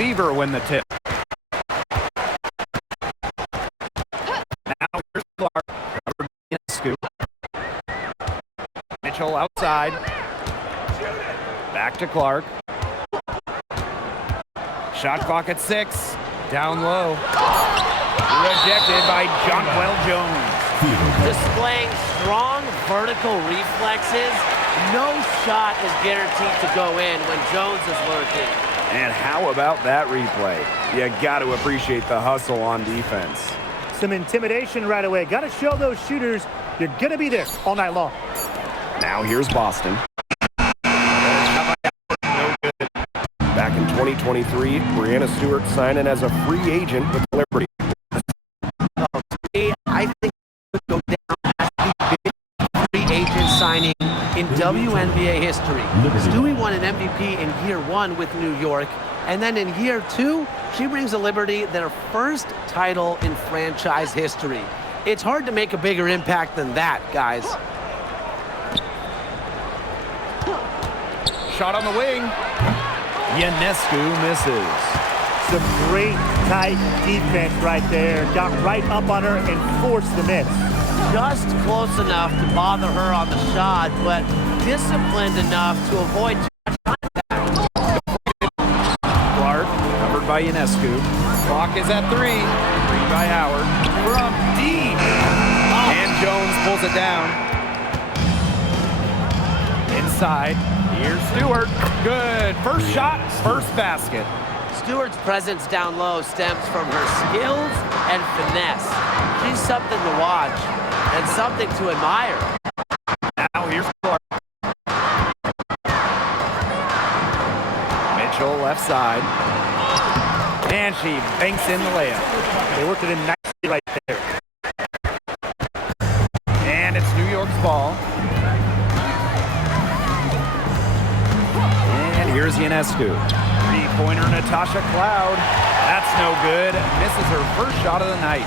Fever win the tip. Now here's Clark. Scoop. Mitchell outside. Back to Clark. Shot clock at 6. Down low. Rejected by Jonquel Jones. Displaying strong vertical reflexes. No shot is guaranteed to go in when Jones is lurking. And how about that replay? You got to appreciate the hustle on defense. Some intimidation right away. Got to show those shooters you're going to be there all night long. Now here's Boston. No good. Back in 2023, Brianna Stewart signing as a free agent with Liberty. I think it would go down as the biggest free agent signing in WNBA history. Stewie won an MVP in year 1 with New York, and then in year 2, she brings to Liberty their first title in franchise history. It's hard to make a bigger impact than that, guys. Shot on the wing. Ionescu misses. Some great tight defense right there. Got right up on her and forced the miss. Just close enough to bother her on the shot, but disciplined enough to avoid too much contact. Clark, covered by Ionescu. Clock is at 3. 3 by Howard. From deep. And Jones pulls it down. Inside. Here's Stewart. Good. First shot, first basket. Stewart's presence down low stems from her skills and finesse. She's something to watch and something to admire. Now here's Clark. Mitchell left side. And she banks in the layup. They worked it in nicely right there. And it's New York's ball. And here's Ionescu. Three-pointer Natasha Cloud. That's no good. Misses her first shot of the night.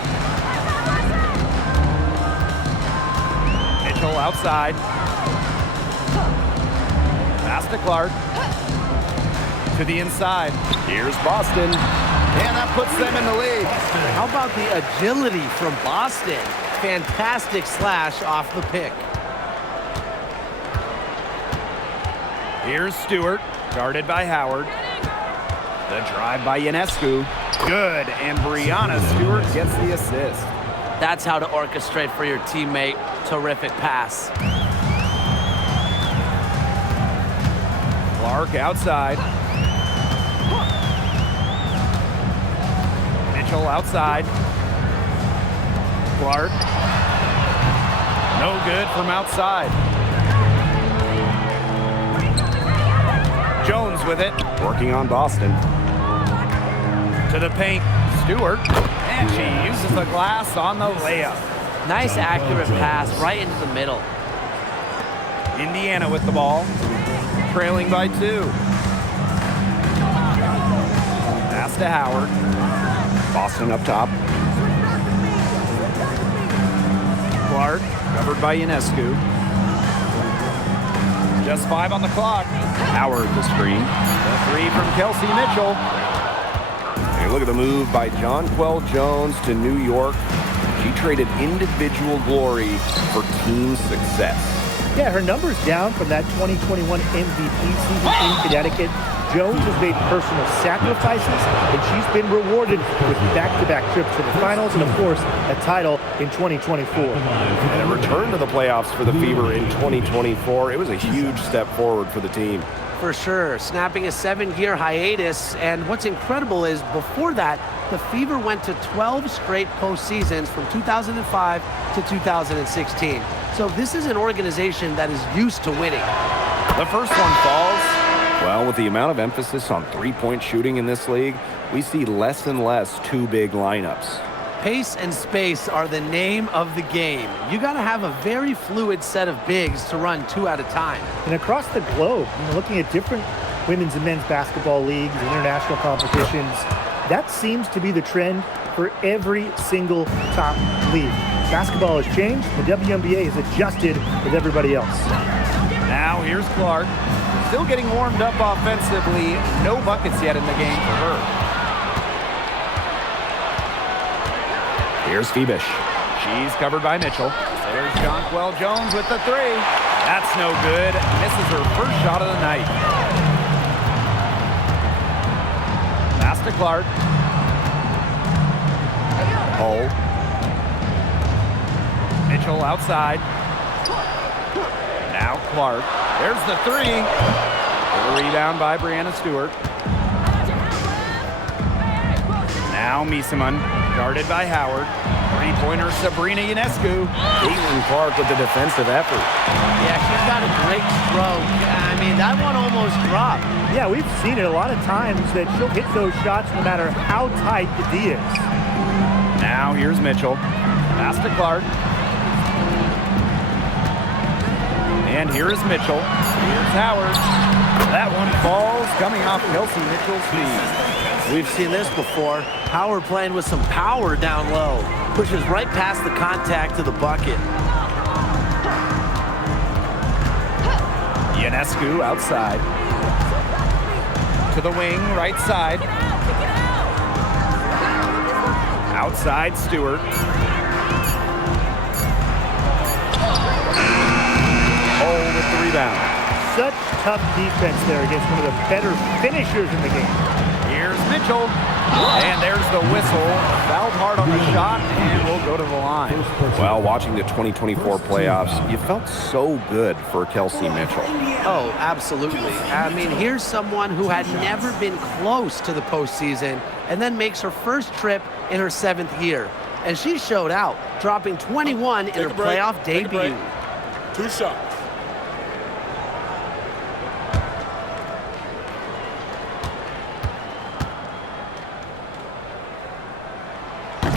Mitchell outside. Pass to Clark. To the inside. Here's Boston. And that puts them in the lead. How about the agility from Boston? Fantastic slash off the pick. Here's Stewart, guarded by Howard. The drive by Ionescu. Good, and Brianna Stewart gets the assist. That's how to orchestrate for your teammate. Terrific pass. Clark outside. Mitchell outside. Clark. No good from outside. Jones with it. Working on Boston. To the paint. Stewart. And she uses the glass on the layup. Nice accurate pass right into the middle. Indiana with the ball. Trailing by 2. Pass to Howard. Boston up top. Clark, covered by Ionescu. Just 5 on the clock. Howard the screen. The 3 from Kelsey Mitchell. And look at the move by Jonquel Jones to New York. She traded individual glory for team success. Yeah, her numbers down from that 2021 MVP season in Connecticut. Jones has made personal sacrifices, and she's been rewarded with back-to-back trips to the finals and, of course, a title in 2024. And a return to the playoffs for the Fever in 2024. It was a huge step forward for the team. For sure, snapping a 7-year hiatus, and what's incredible is before that, the Fever went to 12 straight postseasons from 2005 to 2016. So this is an organization that is used to winning. The first one falls. Well, with the amount of emphasis on three-point shooting in this league, we see less and less two-big lineups. Pace and space are the name of the game. You got to have a very fluid set of bigs to run 2 at a time. And across the globe, looking at different women's and men's basketball leagues, international competitions, that seems to be the trend for every single top league. Basketball has changed. The WNBA has adjusted with everybody else. Now here's Clark. Still getting warmed up offensively. No buckets yet in the game for her. Here's Phoebish. She's covered by Mitchell. There's Jonquel Jones with the three. That's no good. Misses her first shot of the night. Pass to Clark. Hole. Mitchell outside. Now Clark. There's the three. The rebound by Brianna Stewart. Now Miesemann, guarded by Howard. Three-pointer Sabrina Ionescu. Caitlin Clark with the defensive effort. Yeah, she's got a great stroke. I mean, that one almost dropped. Yeah, we've seen it a lot of times that she'll hit those shots no matter how tight the D is. Now here's Mitchell. Pass to Clark. And here is Mitchell. Here's Howard. That one falls coming off Kelsey Mitchell's feet. We've seen this before. Howard playing with some power down low. Pushes right past the contact to the bucket. Ionescu outside. To the wing, right side. Outside Stewart. Hole with the rebound. Such tough defense there against one of the better finishers in the game. Here's Mitchell. And there's the whistle. Fouled hard on the shot and will go to the line. Well, watching the 2024 playoffs, you felt so good for Kelsey Mitchell. Oh, absolutely. I mean, here's someone who had never been close to the postseason and then makes her first trip in her 7th year. And she showed out, dropping 21 in her playoff debut. 2 shots.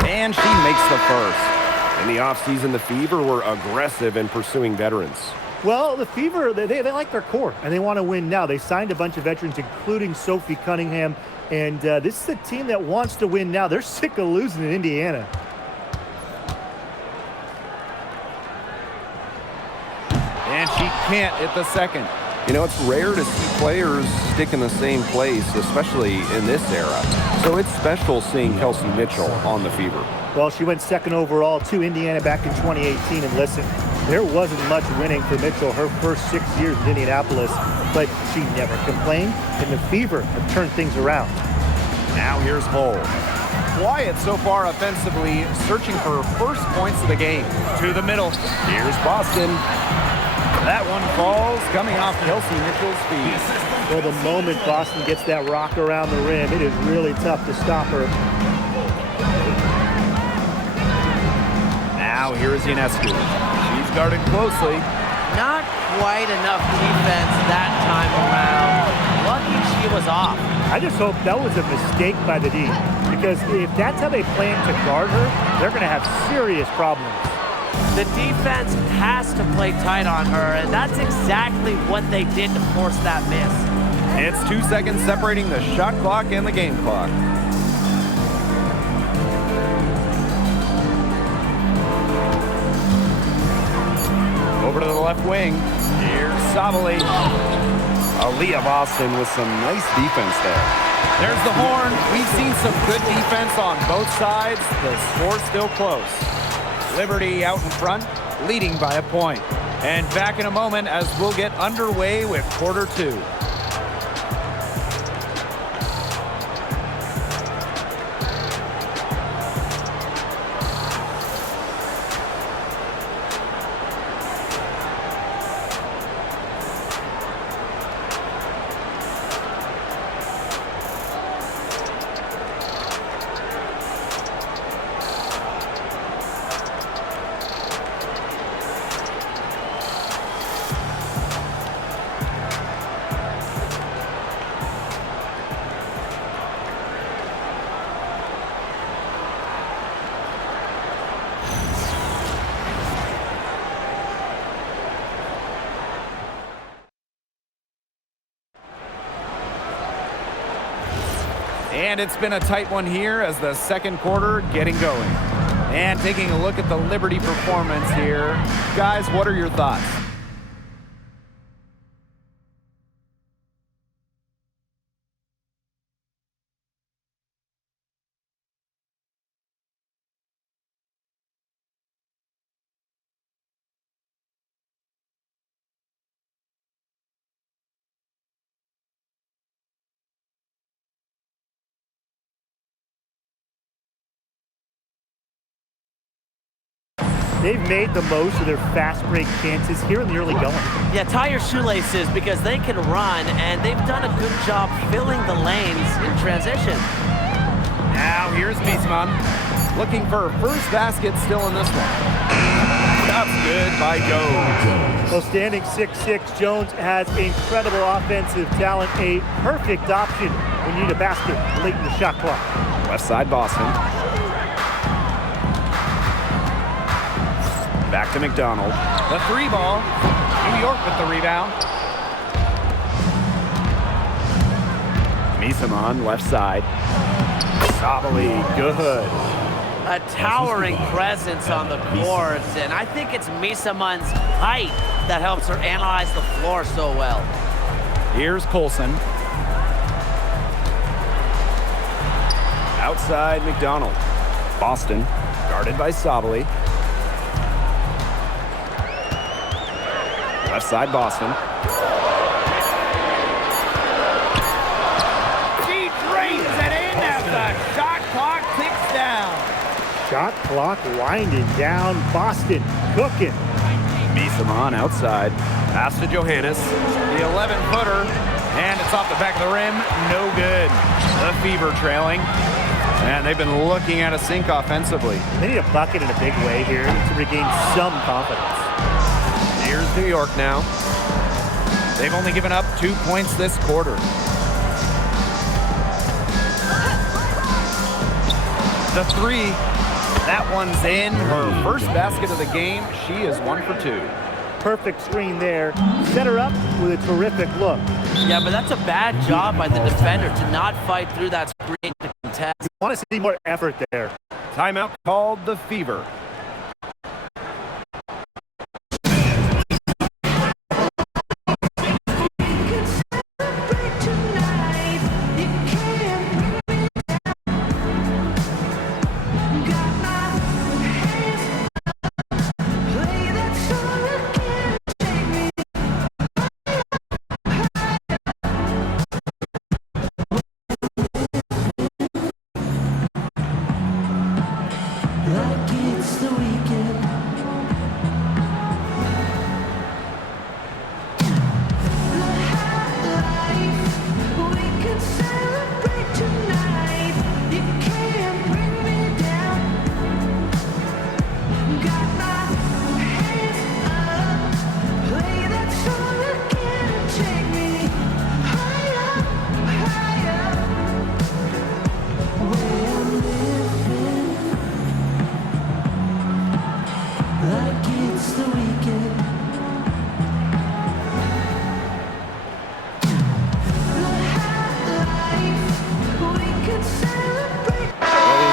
And she makes the first. In the offseason, the Fever were aggressive in pursuing veterans. Well, the Fever, they like their core, and they want to win now. They signed a bunch of veterans, including Sophie Cunningham, and this is a team that wants to win now. They're sick of losing in Indiana. And she can't hit the second. You know, it's rare to see players stick in the same place, especially in this era. So it's special seeing Kelsey Mitchell on the Fever. Well, she went 2nd overall to Indiana back in 2018, and listen, there wasn't much winning for Mitchell her first 6 years in Indianapolis, but she never complained, and the Fever have turned things around. Now here's Hull. Quiet so far offensively, searching for her first points of the game. To the middle. Here's Boston. That one falls, coming off Kelsey Mitchell's feet. Well, the moment Boston gets that rock around the rim, it is really tough to stop her. Now here is Ionescu. She's guarded closely. Not quite enough defense that time around. Lucky she was off. I just hope that was a mistake by the D, because if that's how they plan to guard her, they're going to have serious problems. The defense has to play tight on her, and that's exactly what they did to force that miss. It's 2 seconds separating the shot clock and the game clock. Over to the left wing. Here's Savali. Aaliyah Boston with some nice defense there. There's the horn. We've seen some good defense on both sides. The score's still close. Liberty out in front, leading by a point. And back in a moment as we'll get underway with quarter 2. And it's been a tight one here as the second quarter getting going. And taking a look at the Liberty performance here. Guys, what are your thoughts? They've made the most of their fast break chances here in the early going. Yeah, tie your shoelaces because they can run, and they've done a good job filling the lanes in transition. Now here's Miesman looking for her first basket still in this one. That's good by Jones. Well, standing 6'6", Jones has incredible offensive talent, a perfect option when you need a basket late in the shot clock. Left side, Boston. Back to McDonald. The three ball. New York with the rebound. Miesman, left side. Sabali, good. A towering presence on the court, and I think it's Misaman's height that helps her analyze the floor so well. Here's Colson. Outside, McDonald. Boston, guarded by Sabali. Left side, Boston. She drains it in as the shot clock ticks down. Shot clock winding down. Boston cooking. Miesman outside. Pass to Johannes. The 11-footer, and it's off the back of the rim. No good. The Fever trailing. And they've been looking at a sink offensively. They need a bucket in a big way here to regain some confidence. Here's New York now. They've only given up 2 points this quarter. The three, that one's in. Her first basket of the game. She is 1 for 2. Perfect screen there. Set her up with a terrific look. Yeah, but that's a bad job by the defender to not fight through that screen to contest. You want to see more effort there. Timeout called the Fever.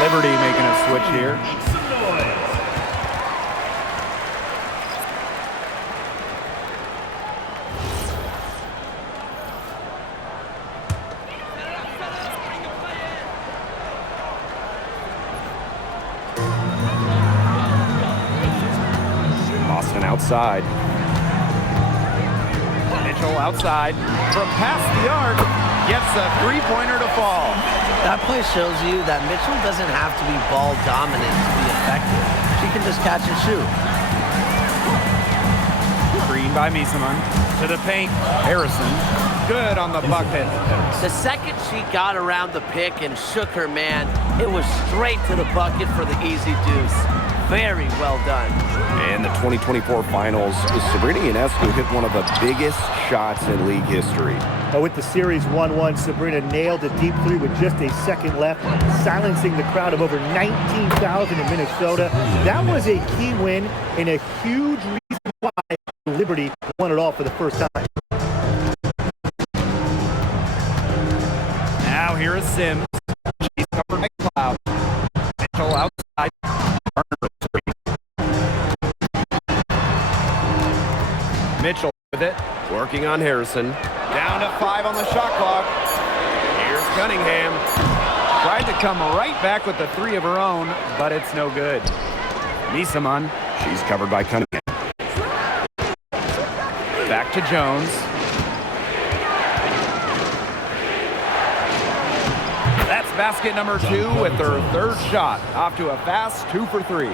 Liberty making a switch here. Boston outside. Mitchell outside from past the arc. Gets a three-pointer to fall. That play shows you that Mitchell doesn't have to be ball dominant to be effective. She can just catch and shoot. Screen by Miesman. To the paint. Harrison. Good on the bucket. The second she got around the pick and shook her man, it was straight to the bucket for the easy deuce. Very well done. And the 2024 finals, Sabrina Ionescu hit one of the biggest shots in league history. With the series 1-1, Sabrina nailed a deep three with just a second left, silencing the crowd of over 19,000 in Minnesota. That was a key win and a huge reason why Liberty won it all for the first time. Now here is Sims. She's covered by Cloud. Mitchell outside. Mitchell with it. Working on Harrison. Down to 5 on the shot clock. Here's Cunningham. Tried to come right back with the three of her own, but it's no good. Miesman. She's covered by Cunningham. Back to Jones. That's basket number 2 with her third shot. Off to a fast 2 for 3.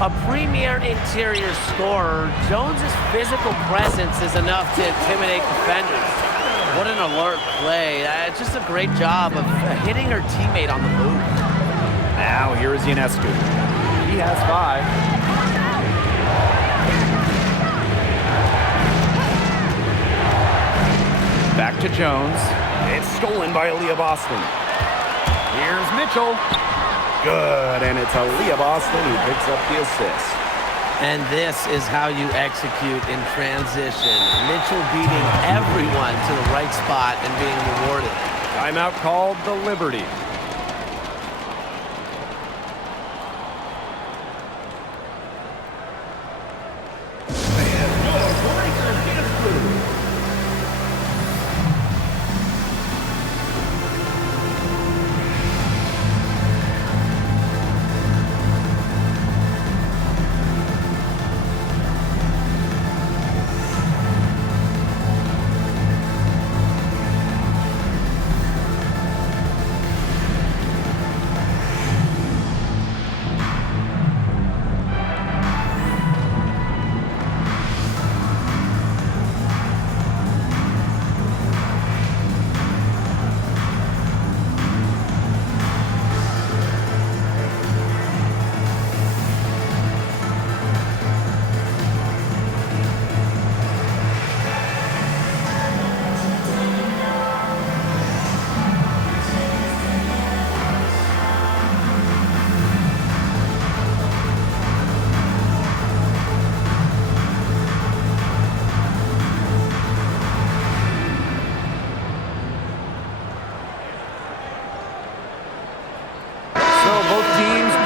A premier interior scorer, Jones's physical presence is enough to intimidate defenders. What an alert play. Just a great job of hitting her teammate on the move. Now here is Ionescu. He has 5. Back to Jones. It's stolen by Aaliyah Boston. Here's Mitchell. Good, and it's Aaliyah Boston who picks up the assist. And this is how you execute in transition. Mitchell beating everyone to the right spot and being rewarded. Timeout called the Liberty.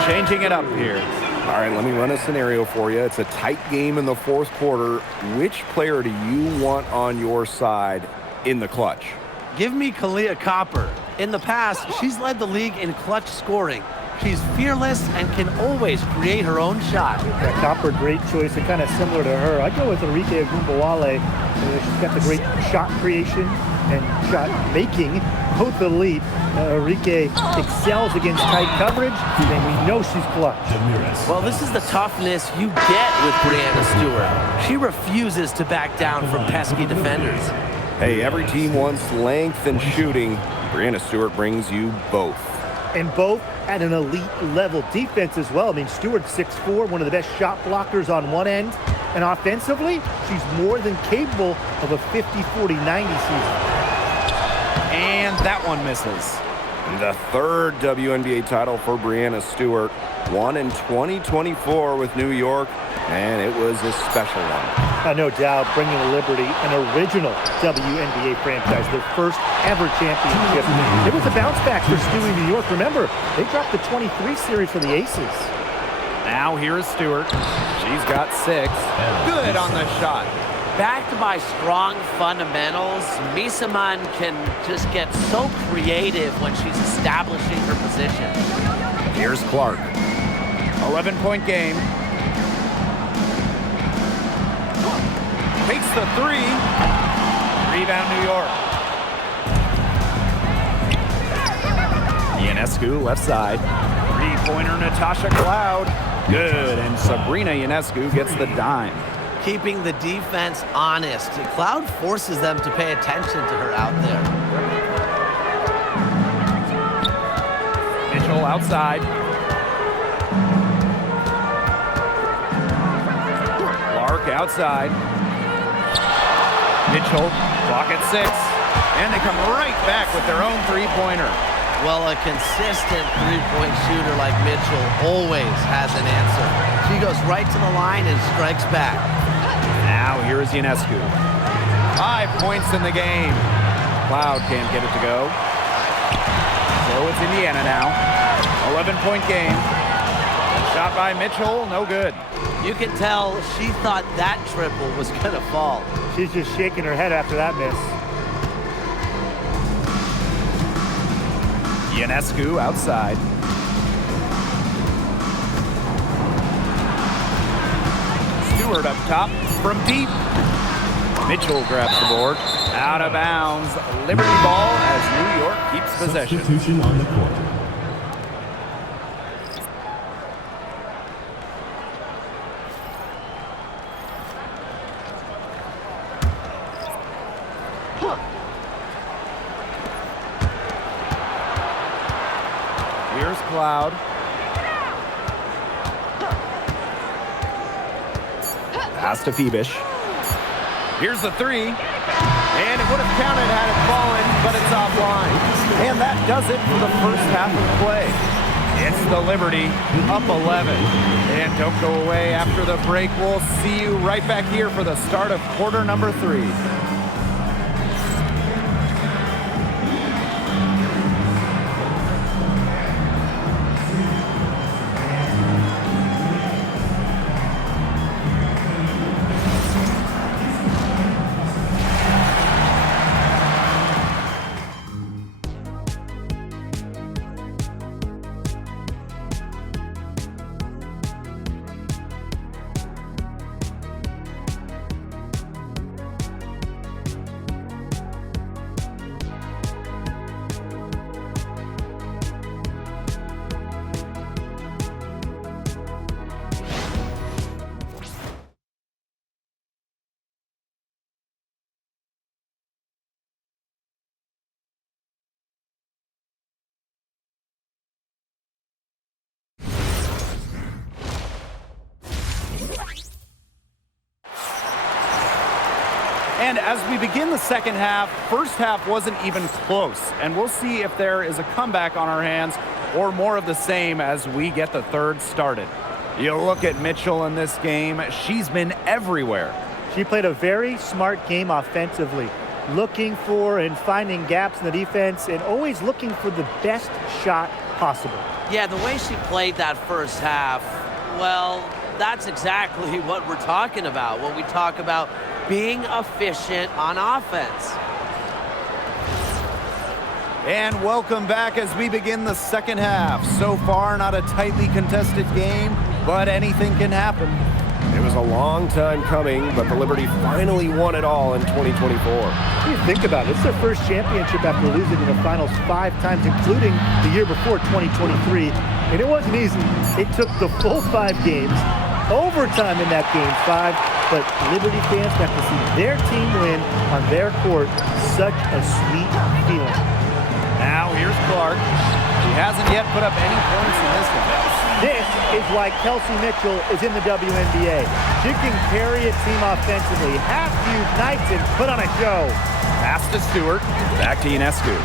Changing it up here. All right, let me run a scenario for you. It's a tight game in the fourth quarter. Which player do you want on your side in the clutch? Give me Kalia Copper. In the past, she's led the league in clutch scoring. She's fearless and can always create her own shot. Yeah, Copper, great choice, and kind of similar to her. I'd go with Enrique Agumbawale. She's got the great shot creation and shot making, both elite. Enrique excels against tight coverage, and we know she's clutch. Well, this is the toughness you get with Breanna Stewart. She refuses to back down from pesky defenders. Hey, every team wants length and shooting. Breanna Stewart brings you both. And both at an elite level defense as well. I mean, Stewart's 6'4", one of the best shot blockers on one end. And offensively, she's more than capable of a 50-40-90 season. And that one misses. The third WNBA title for Breanna Stewart, won in 2024 with New York, and it was a special one. No doubt, bringing the Liberty an original WNBA franchise, their first ever championship. It was a bounce back for Stewie New York. Remember, they dropped the 23 series for the Aces. Now here is Stewart. She's got 6. Good on the shot. Backed by strong fundamentals, Misaman can just get so creative when she's establishing her position. Here's Clark. 11-point game. Takes the 3. Rebound New York. Ionescu left side. 3-pointer Natasha Cloud. Good, and Sabrina Ionescu gets the dime. Keeping the defense honest. Cloud forces them to pay attention to her out there. Mitchell outside. Clark outside. Mitchell, clock at 6. And they come right back with their own 3-pointer. Well, a consistent three-point shooter like Mitchell always has an answer. She goes right to the line and strikes back. Now here is Ionescu. 5 points in the game. Cloud can't get it to go. So it's Indiana now. 11-point game. Shot by Mitchell, no good. You can tell she thought that triple was going to fall. She's just shaking her head after that miss. Ionescu outside. Stewart up top from deep. Mitchell grabs the board. Out of bounds. Liberty ball as New York keeps possession. Substitution on the court. allowed. Pass to Phoebish. Here's the three. And it would have counted had it fallen, but it's offline. And that does it for the first half of play. It's the Liberty, up 11. And don't go away after the break. We'll see you right back here for the start of quarter number 3. And as we begin the second half, first half wasn't even close. And we'll see if there is a comeback on our hands or more of the same as we get the third started. You look at Mitchell in this game, she's been everywhere. She played a very smart game offensively, looking for and finding gaps in the defense and always looking for the best shot possible. Yeah, the way she played that first half, well, that's exactly what we're talking about when we talk about being efficient on offense. And welcome back as we begin the second half. So far, not a tightly contested game, but anything can happen. It was a long time coming, but the Liberty finally won it all in 2024. You think about it, it's their first championship after losing in the finals 5 times, including the year before, 2023. And it wasn't easy. It took the full 5 games, overtime in that game 5, but Liberty fans got to see their team win on their court. Such a sweet feeling. Now here's Clark. He hasn't yet put up any points in this one. This is why Kelsey Mitchell is in the WNBA. She can carry a team offensively, have few nights, and put on a show. Pass to Stewart. Back to Ionescu.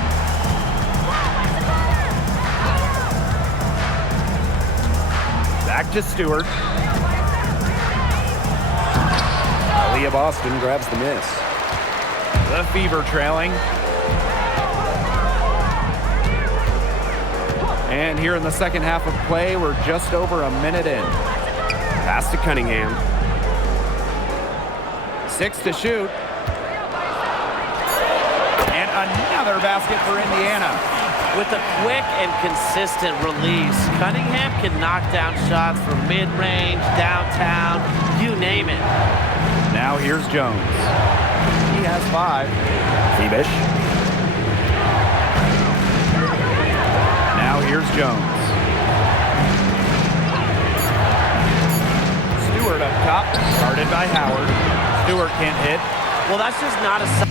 Back to Stewart. Aaliyah Boston grabs the miss. The Fever trailing. And here in the second half of play, we're just over a minute in. Pass to Cunningham. 6 to shoot. And another basket for Indiana. With a quick and consistent release, Cunningham can knock down shots from mid-range, downtown, you name it. Now here's Jones. He has 5. Phoebish. Now here's Jones. Stewart up top, guarded by Howard. Stewart can't hit. Well, that's just not a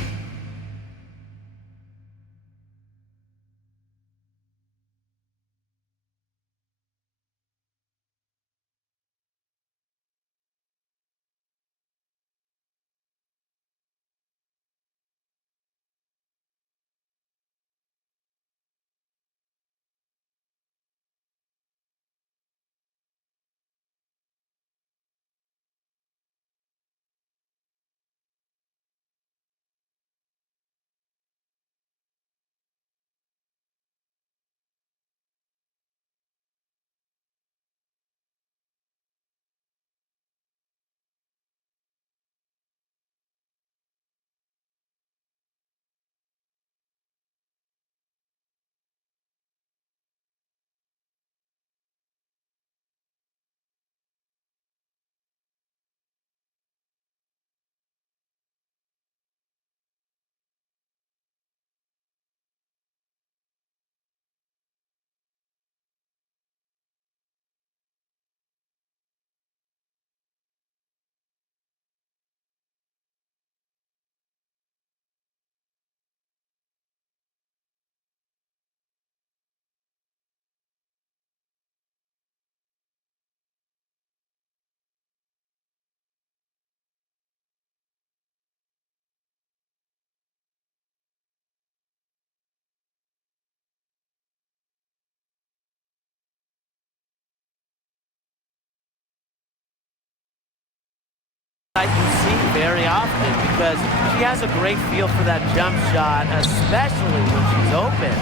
very often because she has a great feel for that jump shot, especially when she's open.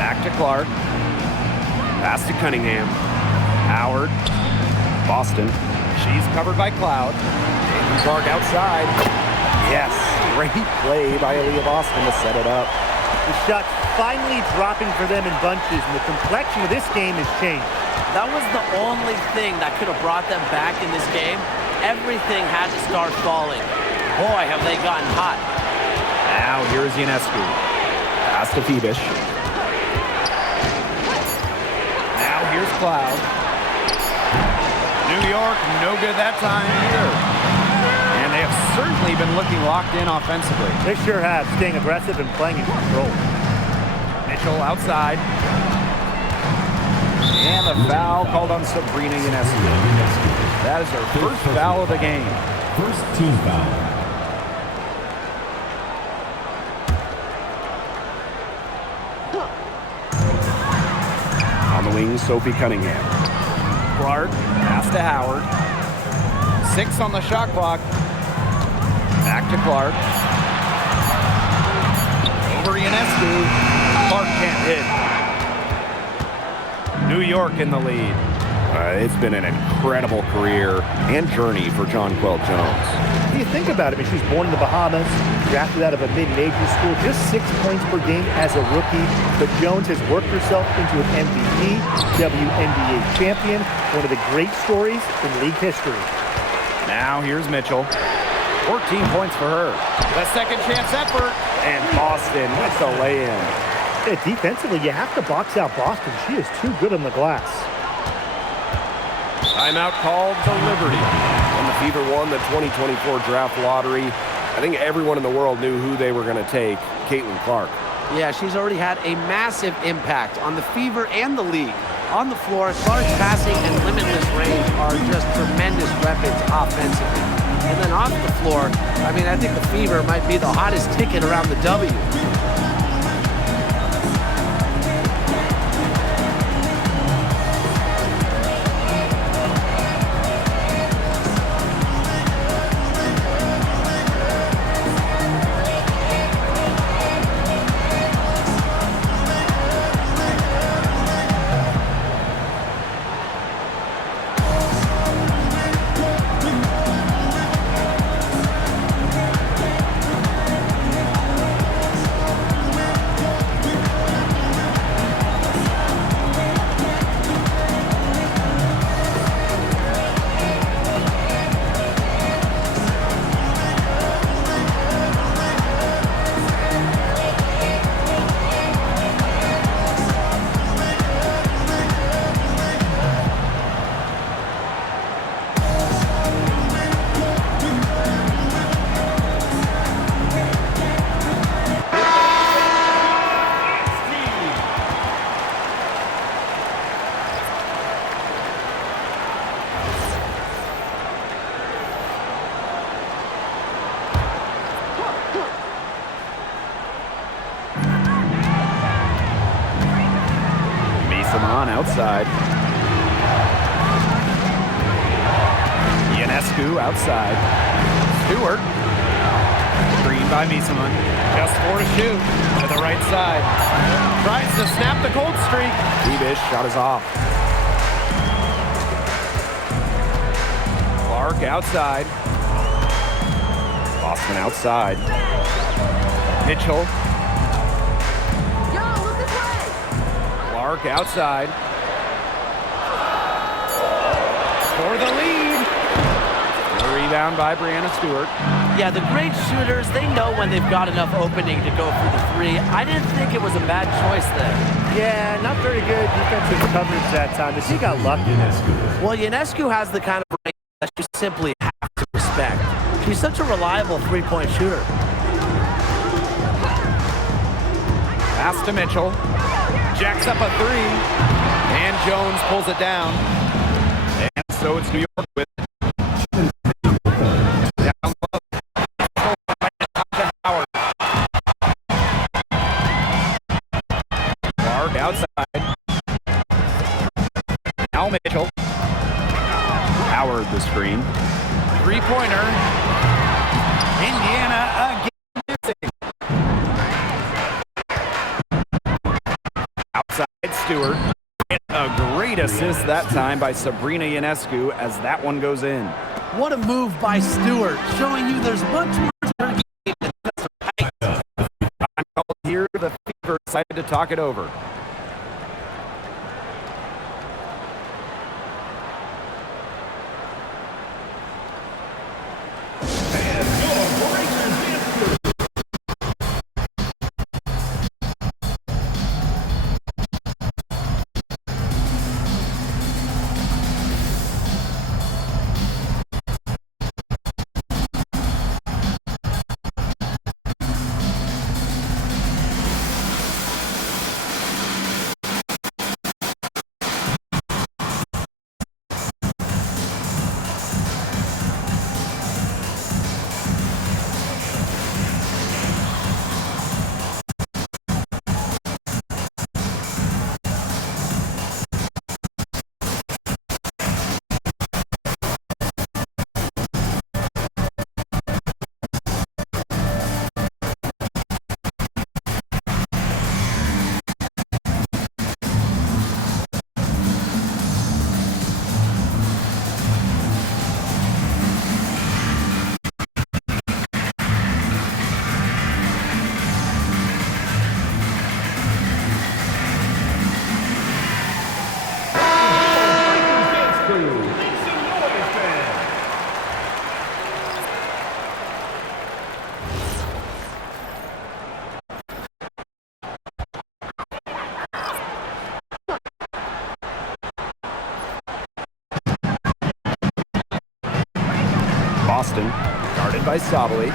Back to Clark. Pass to Cunningham. Howard. Boston. She's covered by Cloud. Caitlin Clark outside. Yes, great play by Aaliyah Boston to set it up. The shot's finally dropping for them in bunches, and the complexion of this game has changed. That was the only thing that could have brought them back in this game. Everything had to start falling. Boy, have they gotten hot. Now here's Ionescu. Pass to Phoebish. Now here's Cloud. New York, no good that time either. And they have certainly been looking locked in offensively. They sure have, staying aggressive and playing in control. Mitchell outside. And the foul called on Sabrina Ionescu. That is her first foul of the game. First team foul. On the wing, Sophie Cunningham. Clark, pass to Howard. 6 on the shot clock. Back to Clark. Over Ionescu. Clark can't hit. New York in the lead. It's been an incredible career and journey for Jonquel Jones. When you think about it, I mean, she was born in the Bahamas, drafted out of a mid-major school, just 6 points per game as a rookie. But Jones has worked herself into an MVP, WNBA champion, one of the great stories in league history. Now here's Mitchell. 14 points for her. The second chance effort. And Boston with the lay-in. Yeah, defensively, you have to box out Boston. She is too good on the glass. Timeout called to Liberty. When the Fever won the 2024 draft lottery, I think everyone in the world knew who they were going to take, Caitlin Clark. Yeah, she's already had a massive impact on the Fever and the league. On the floor, Clark's passing and limitless range are just tremendous weapons offensively. And then off the floor, I mean, I think the Fever might be the hottest ticket around the W. Outside. Ionescu outside. Stewart. Screen by Miesemann. Just 4 to shoot to the right side. Tries to snap the cold streak. Phoebish shot is off. Clark outside. Boston outside. Mitchell. Clark outside. For the lead. The rebound by Brianna Stewart. Yeah, the great shooters, they know when they've got enough opening to go for the 3. I didn't think it was a bad choice there. Yeah, not very good defensive coverage that time, but she got lucky. Well, Ionescu has the kind of range that you simply have to respect. She's such a reliable 3-point shooter. Pass to Mitchell. Jacks up a 3. And Jones pulls it down. And so it's New York with down low. To Howard. Clark outside. Now Mitchell. Howard the screen. 3-pointer. Indiana again missing. Outside Stewart. A great assist that time by Sabrina Ionescu as that one goes in. What a move by Stewart, showing you there's much more to her game than just her height. I'm called here. The Fever decided to talk it over. Boston, guarded by Sabali.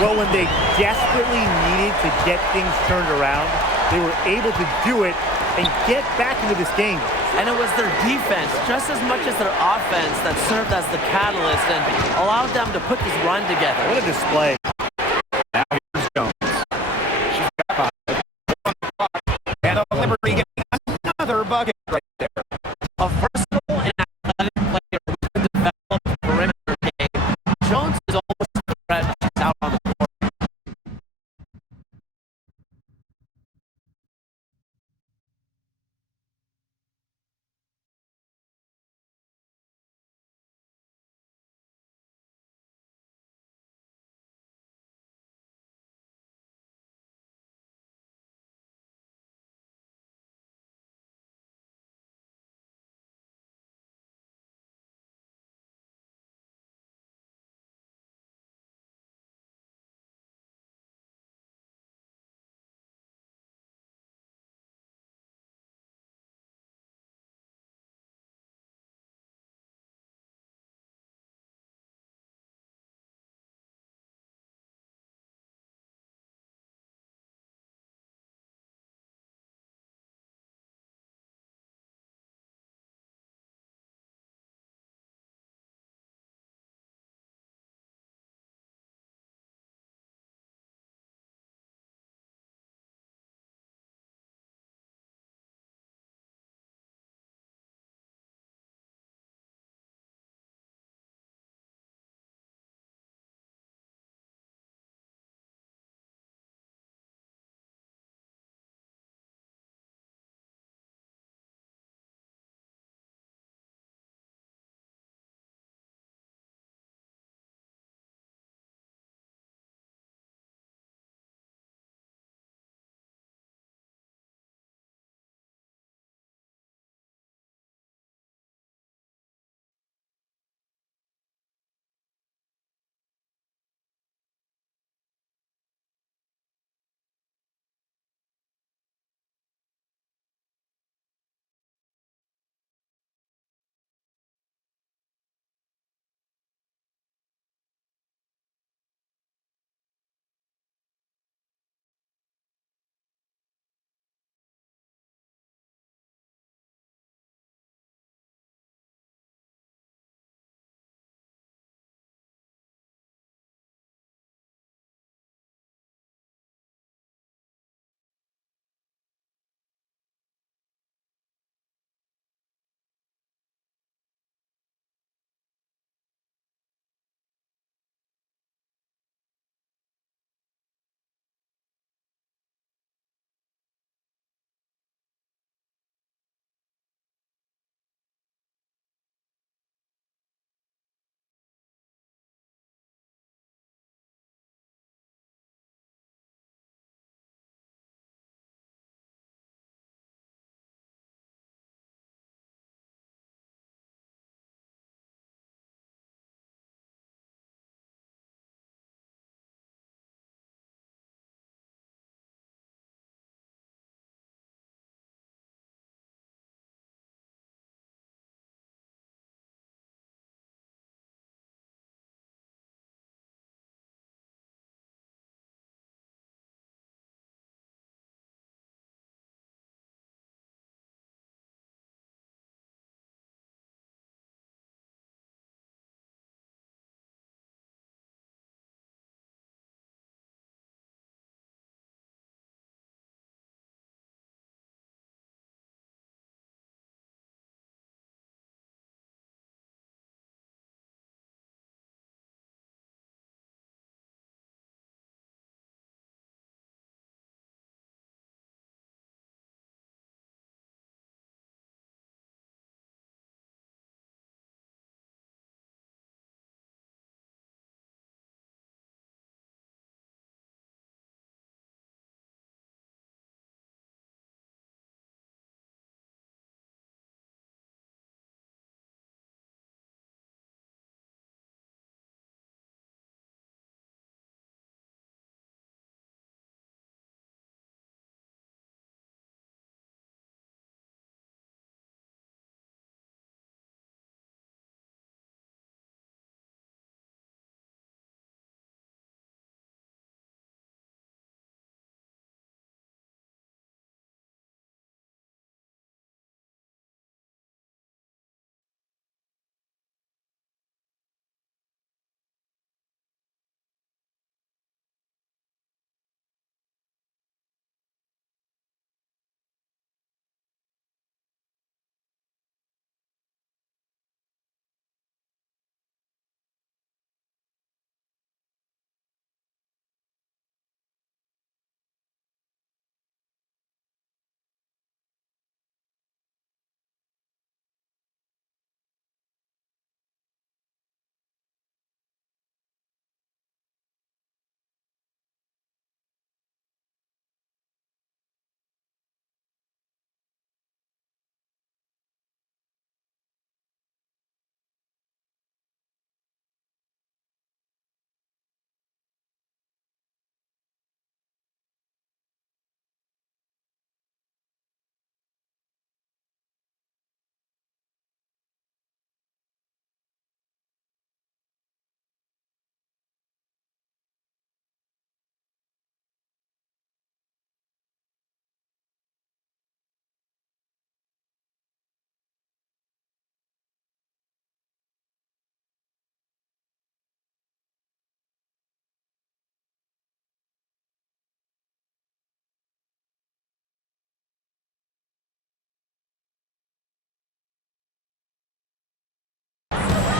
Well, when they desperately needed to get things turned around, they were able to do it and get back into this game. And it was their defense, just as much as their offense, that served as the catalyst and allowed them to put this run together. What a display. Now here's Jones. She's got 5. And a Liberty getting another bucket right there. A versatile and athletic player who can develop a perimeter game. Jones is almost a threat. She's out on the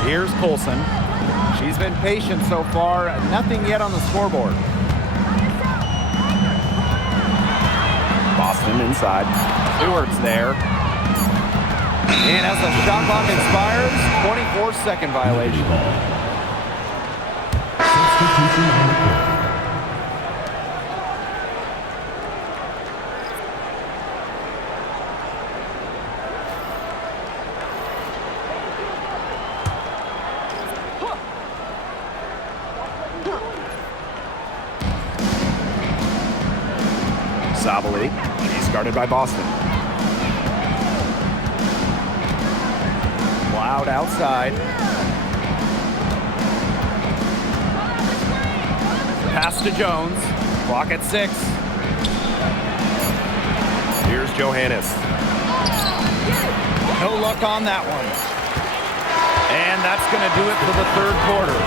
Here's Colson. She's been patient so far. Nothing yet on the scoreboard. Boston inside. Stewart's there. And as the shot clock expires, 24-second violation. Substitution on the court. Sabali. She's guarded by Boston. Loud outside. Pass to Jones. Clock at 6. Here's Johannes. No luck on that one. And that's going to do it for the third quarter.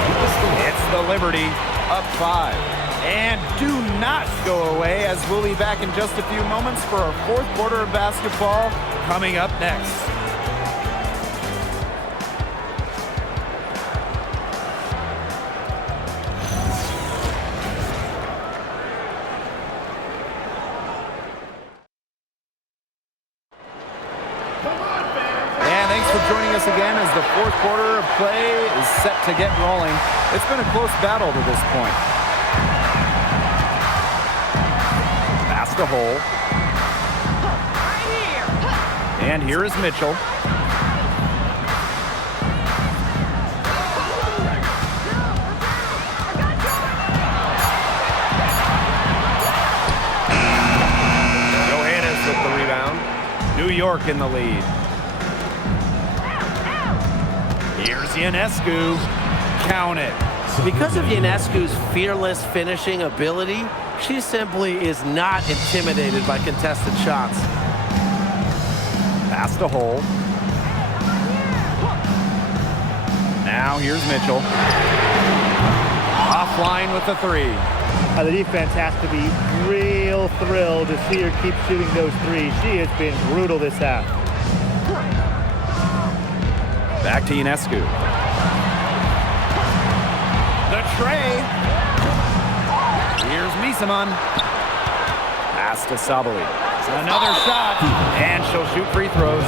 It's the Liberty up 5. And do not go away, as we'll be back in just a few moments for our fourth quarter of basketball coming up next. And thanks for joining us again as the fourth quarter of play is set to get rolling. It's been a close battle to this point. Pass to Hole. And here is Mitchell. Johannes with the rebound. New York in the lead. Here's Ionescu. Count it. Because of Ionescu's fearless finishing ability, she simply is not intimidated by contested shots. Pass to Hole. Now here's Mitchell. Offline with the 3. The defense has to be real thrilled to see her keep shooting those threes. She has been brutal this half. Back to Ionescu. The tray. Here's Misaman. Pass to Sabali. Another shot, and she'll shoot free throws.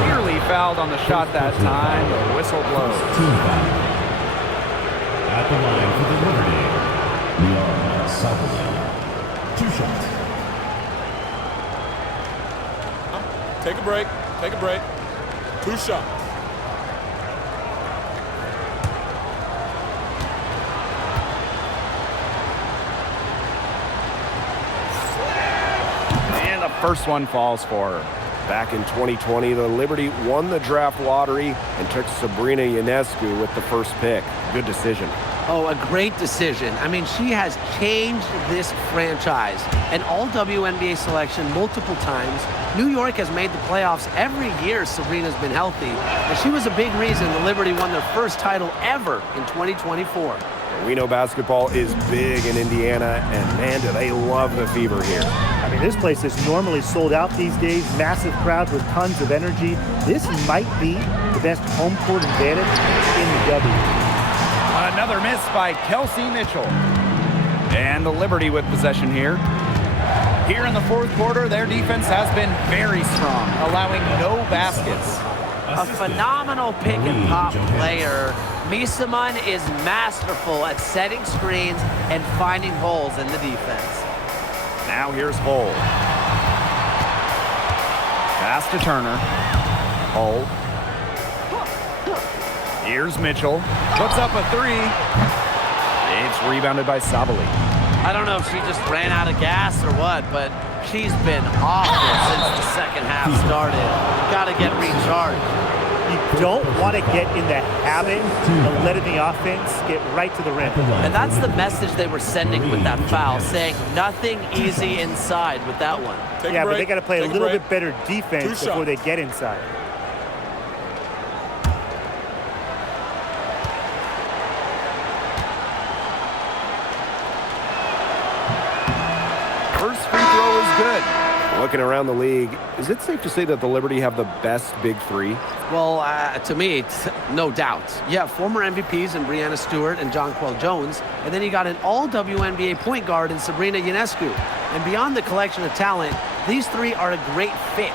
Clearly fouled on the shot that time. The whistle blows. Team foul. At the line for the Liberty, Liana Sabali. 2 shots. Take a break. Take a break. 2 shots. And the first one falls for her. Back in 2020, the Liberty won the draft lottery and took Sabrina Ionescu with the first pick. Good decision. Oh, a great decision. I mean, she has changed this franchise. An all-WNBA selection multiple times. New York has made the playoffs every year Sabrina's been healthy. And she was a big reason the Liberty won their first title ever in 2024. We know basketball is big in Indiana, and man, do they love the fever here. I mean, this place is normally sold out these days. Massive crowd with tons of energy. This might be the best home court advantage in the W. Another miss by Kelsey Mitchell. And the Liberty with possession here. Here in the fourth quarter, their defense has been very strong, allowing no baskets. A phenomenal pick and pop player. Misaman is masterful at setting screens and finding holes in the defense. Now here's Hole. Pass to Turner. Hole. Here's Mitchell. Puts up a 3. It's rebounded by Sabali. I don't know if she just ran out of gas or what, but she's been awful since the second half started. Got to get recharged. You don't want to get in the habit of letting the offense get right to the rim. And that's the message they were sending with that foul, saying nothing easy inside with that one. Yeah, but they got to play a little bit better defense before they get inside. First free throw is good. Looking around the league, is it safe to say that the Liberty have the best big three? Well, to me, it's no doubt. You have former MVPs in Breanna Stewart and Jonquel Jones, and then you got an all-WNBA point guard in Sabrina Ionescu. And beyond the collection of talent, these three are a great fit.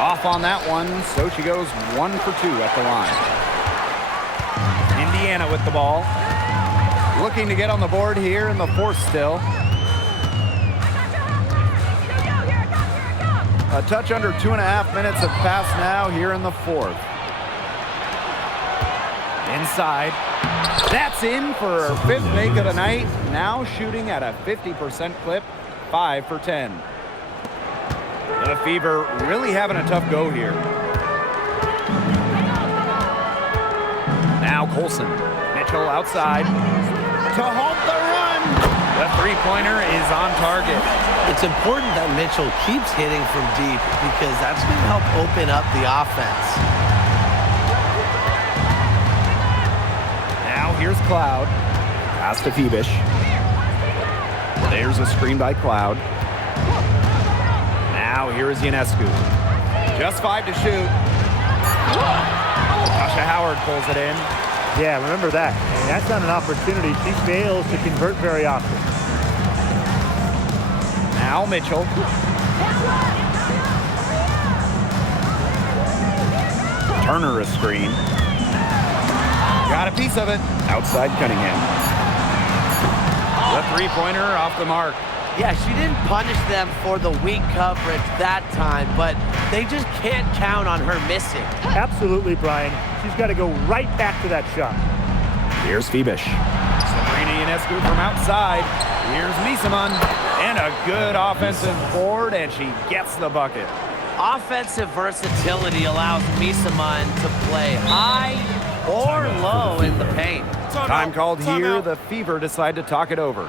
Off on that one, so she goes 1 for 2 at the line. Indiana with the ball. Looking to get on the board here in the fourth still. A touch under 2.5 minutes have passed now here in the fourth. Inside. That's in for her 5th make of the night. Now shooting at a 50% clip, 5 for 10. The Fever really having a tough go here. Now Colson. Mitchell outside to halt the run. The three-pointer is on target. It's important that Mitchell keeps hitting from deep because that's going to help open up the offense. Now here's Cloud. Pass to Phoebish. There's a screen by Cloud. Now here is Ionescu. Just 5 to shoot. Tasha Howard pulls it in. Yeah, remember that. And that's not an opportunity she fails to convert very often. Now Mitchell. Turner a screen. Got a piece of it. Outside Cunningham. The three-pointer off the mark. Yeah, she didn't punish them for the weak coverage that time, but they just can't count on her missing. Absolutely, Brian. She's got to go right back to that shot. Here's Phoebish. Sabrina Ionescu from outside. Here's Misaman. And a good offensive board, and she gets the bucket. Offensive versatility allows Misaman to play high or low in the paint. Time called here. The Fever decide to talk it over.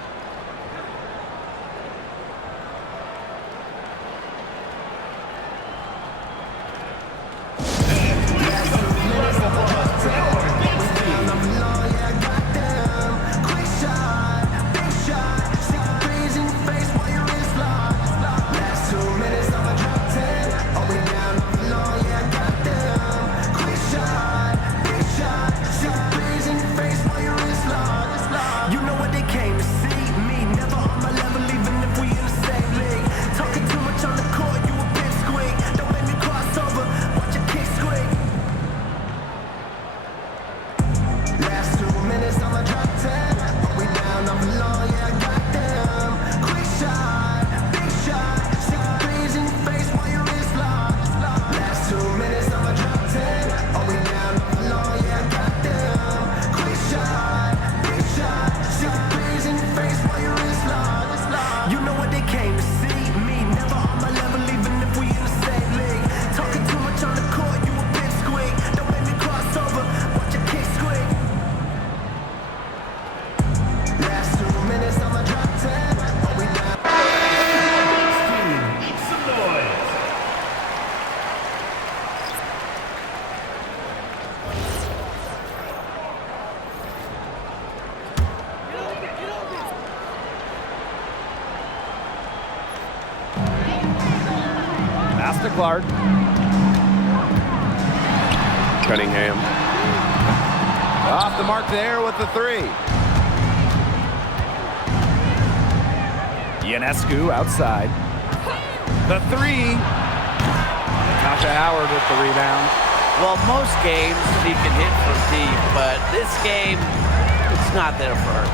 Pass to Clark. Cunningham. Off the mark there with the three. Ionescu outside. The three. Tasha Howard with the rebound. Well, most games she can hit from deep, but this game, it's not there for her.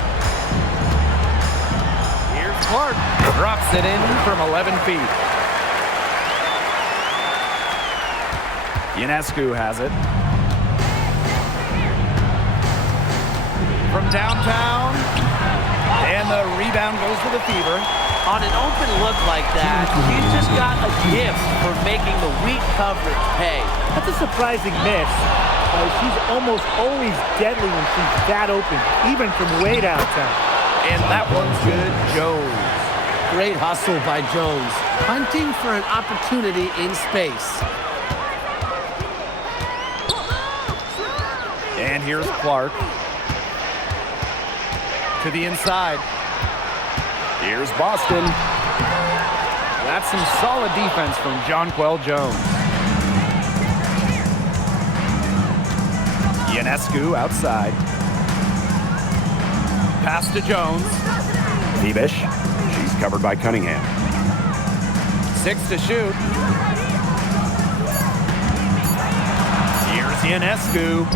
Here's Clark. Drops it in from 11 feet. Ionescu has it. From downtown. And the rebound goes to the Fever. On an open look like that, she's just got a gift for making the weak coverage pay. That's a surprising miss. She's almost always deadly when she's that open, even from way downtown. And that one's good. Jones. Great hustle by Jones, hunting for an opportunity in space. And here's Clark. To the inside. Here's Boston. That's some solid defense from Jonquel Jones. Ionescu outside. Pass to Jones. Bebish. She's covered by Cunningham. 6 to shoot. Here's Ionescu.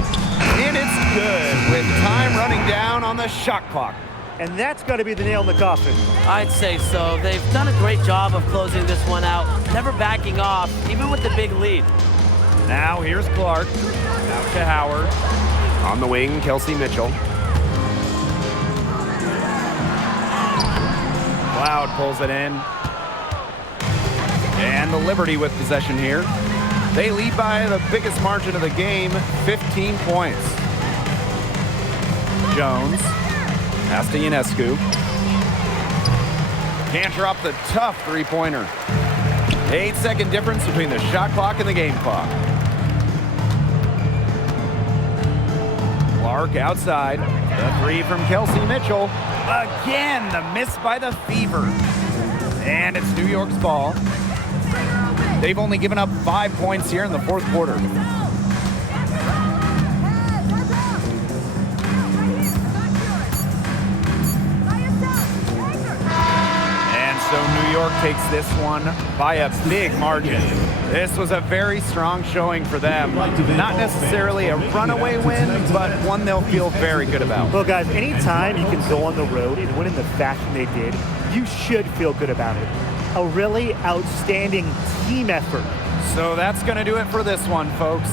And it's good with time running down on the shot clock. And that's got to be the nail in the coffin. I'd say so. They've done a great job of closing this one out, never backing off, even with the big lead. Now here's Clark. Out to Howard. On the wing, Kelsey Mitchell. Cloud pulls it in. And the Liberty with possession here. They lead by the biggest margin of the game, 15 points. Jones. Pass to Ionescu. Can't drop the tough three-pointer. 8-second difference between the shot clock and the game clock. Clark outside. The three from Kelsey Mitchell. Again, the miss by the Fever. And it's New York's ball. They've only given up 5 points here in the fourth quarter. So New York takes this one by a big margin. This was a very strong showing for them. Not necessarily a runaway win, but one they'll feel very good about. Well, guys, anytime you can go on the road and win in the fashion they did, you should feel good about it. A really outstanding team effort. So that's going to do it for this one, folks.